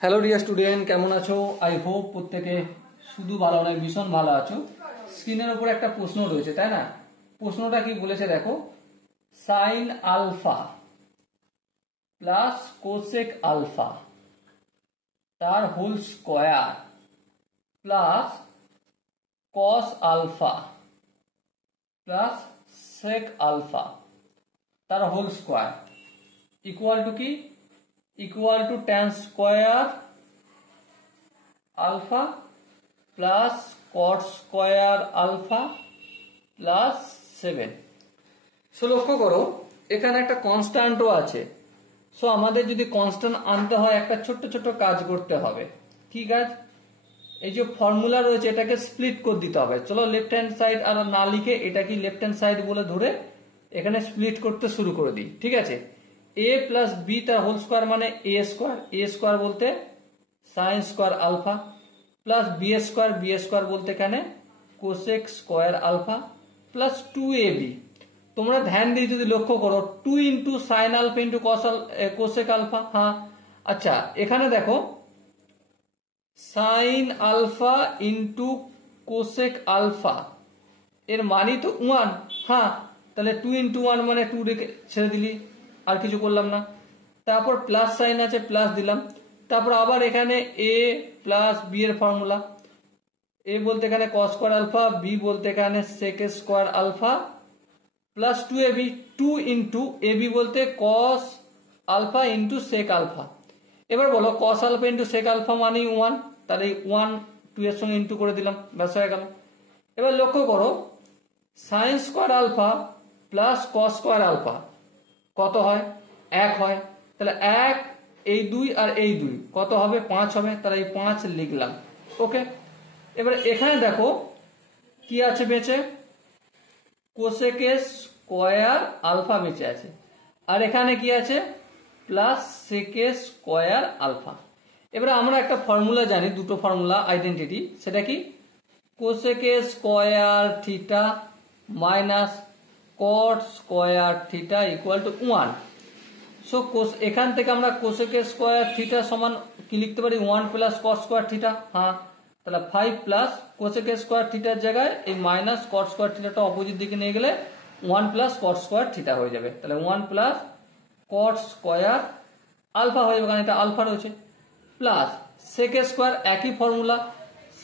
Hello dear student, কেমন আছো? I hope প্রত্যেকে শুধু ভালো নয়, ভীষণ ভালো আছো। স্ক্রিনের উপর একটা প্রশ্ন রয়েছে, তাই না? প্রশ্নটা কি বলেছে দেখো, sine alpha plus cosec alpha তার whole square plus cos alpha plus sec alpha তার হোল স্কোয়ার ইকুয়াল টু কি? Equal to tan square alpha plus cot square alpha plus 7। So লক্ষ্য করো, এখানে একটা কনস্ট্যান্টও আছে। সো আমাদের যদি কনস্ট্যান্ট আনতে হয়, একটা ছোট্ট ছোট্ট কাজ করতে হবে। কি কাজ? এই যে ফর্মুলা রয়েছে এটাকে স্প্লিট করে দিতে হবে। চলো লেফট হ্যান্ড সাইড আর না লিখে এটাকে লেফট হ্যান্ড সাইড বলে ধরে এখানে স্প্লিট করতে শুরু করে দিই। ঠিক আছে, এ প্লাস বি তার হোল স্কোয়ার মানে এ স্কোয়ার। এ স্কোয়ার বলতে sine square alpha plus B square বলতে এখানে cosec square alpha plus 2ab। তোমরা ধ্যান দিয়ে যদি লক্ষ্য করো, 2 into sine alpha into cosec alpha. হ্যাঁ, আচ্ছা, এখানে দেখো sine alpha into cosec alpha এর মানই তো 1। হ্যাঁ, তাহলে 2 ইন্টু 1 মানে 2 রেখে ছেড়ে দিলি, আর কিছু করলাম না। তারপর প্লাস সাইন আছে, প্লাস দিলাম। তারপর আবার এখানে এ প্লাস বি এর ফর্মুলা। এ বলতে এখানে কস স্কোয়ার আলফা, বি বলতে এখানে sec square alpha plus 2ab। 2 into AB বলতে cos alpha into sec alpha. এবার বলো cos alpha into sec alpha মানে 1, তাহলে 1 2 এর সঙ্গে ইন্টু করে দিলাম, ব্যাস হয়ে গেল। এবার লক্ষ্য করো, sine square alpha plus cos square alpha কত হয়? 1 হয়। তাহলে 1 এই 2 আর এই 2 কত হবে? 5 হবে। তাহলে এই 5 লিখলাম। ওকে, এবার এখানে দেখো কি আছে বেঁচে? কোসেক স্কোয়ার আলফা বেঁচে আছে, আর এখানে কি আছে? Plus sec square alpha. এবার আমরা একটা ফর্মুলা জানি, দুটো ফর্মুলা আইডেন্টিটি। সেটা কি? Cosec square theta minus cot square theta equal to 1। So এখান থেকে আমরা কোসেক স্কোয়ার থিটা সমান কি লিখতে পারি? 1 প্লাস কট স্কোয়ার থিটা। হ্যাঁ, তাহলে 5 প্লাস কোসেক স্কোয়ার থিটার জায়গায় এই মাইনাস কট স্কোয়ার থিটাটা অপোজিট দিকে নিয়ে গেলে 1 প্লাস কট স্কোয়ার থিটা হয়ে যাবে। তাহলে 1 প্লাস কট স্কোয়ার আলফা হয়ে যাবে, কারণ এটা আলফা রয়েছে, প্লাস সেক স্কোয়ার একই formula,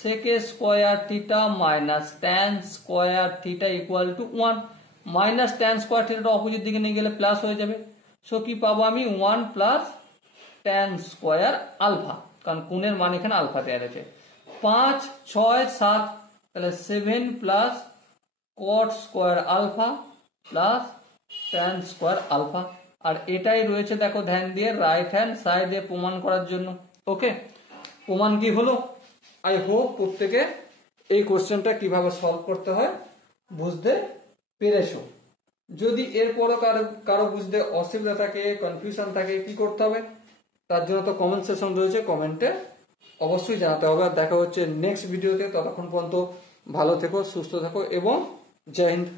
sec square theta minus tan square theta equal to 1। Minus tan square থিটাটা অপোজিট দিকে নিয়ে গেলে প্লাস হয়ে যাবে। সো কি পাবো আমি? 1 প্লাস ট্যান স্কোয়ার আলফা, কারণ কোণের মান এখানে আলফা দেওয়া রয়েছে। 5 6 7, তাহলে 7 plus cot square alpha plus tan square alpha. আর এটাই রয়েছে দেখো ধ্যান দিয়ে রাইট হ্যান্ড সাইডে প্রমাণ করার জন্য। ওকে, প্রমাণ কি হলো? আই হোপ প্রত্যেকে এই কোশ্চেনটা কিভাবে সলভ করতে হয় বুঝতে পেরেছো। যদি এরপরও কারো বুঝতে অসুবিধা থাকে, কনফিউশন থাকে, কি করতে হবে তার জন্য তো কমেন্ট সেকশন রয়েছে, কমেন্টে অবশ্যই জানাতে হবে। আর দেখা হচ্ছে নেক্সট ভিডিওতে। ততক্ষণ পর্যন্ত ভালো থেকো, সুস্থ থাকো এবং জয় হিন্দ।